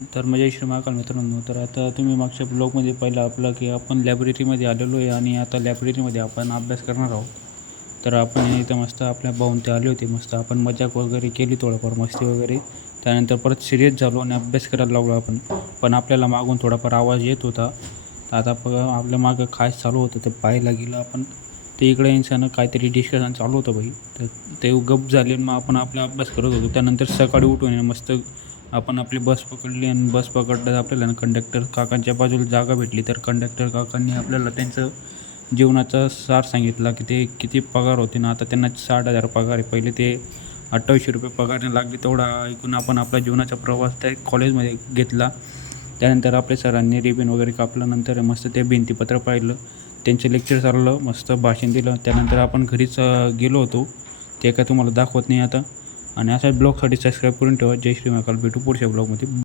तर जय श्री महाकाल मित्रांनो. तर आता तुम्ही मागच्या ब्लॉगमध्ये पाहिलं आपलं की आपण लायब्ररीमध्ये आलेलो आहे आणि आता लायब्ररीमध्ये आपण अभ्यास करणार आहोत. तर आपण इथं मस्त आपल्या भाऊन ते आले होते, मस्त आपण मजाक वगैरे केली, थोडंफार मस्ती वगैरे. त्यानंतर परत सिरियस झालो आणि अभ्यास करायला लागलो आपण. पण आपल्याला मागून थोडाफार आवाज येत होता. तर आता आपल्या मागं काय चालू होतं ते पाहायला गेलं आपण. ते इकडे इंसानं काहीतरी डिस्कशन चालू होतं भाई. तर ते गप झाले मग आपण आपला अभ्यास करत होतो. त्यानंतर सकाळी उठून मस्त आपण आपली बस पकडली आणि बस पकडल्यावर आपल्याला कंडक्टर काकांच्या बाजूला जागा भेटली. तर कंडक्टर काकांनी आपल्याला त्यांचं जीवनाचा सार सांगितला की ते किती पगार होते ना. आता त्यांना 60,000 पगार आहे. पहिले ते 2800 रुपये पगारने लागले. तेवढा ऐकून आपण आपला जीवनाचा प्रवास त्या कॉलेजमध्ये घेतला. त्यानंतर आपल्या सरांनी रिबीन वगैरे कापल्यानंतर मस्त ते भिंतीपत्र पाहिलं, त्यांचं लेक्चर चाललं, मस्त भाषण दिलं. त्यानंतर आपण घरीच गेलो होतो. ते काय तुम्हाला दाखवत नाही आता. आणि अशाच ब्लॉगसाठी सबस्क्राईब करून ठेवा. जय श्री महाकाल. भेटू पुढच्या ब्लॉगमध्ये.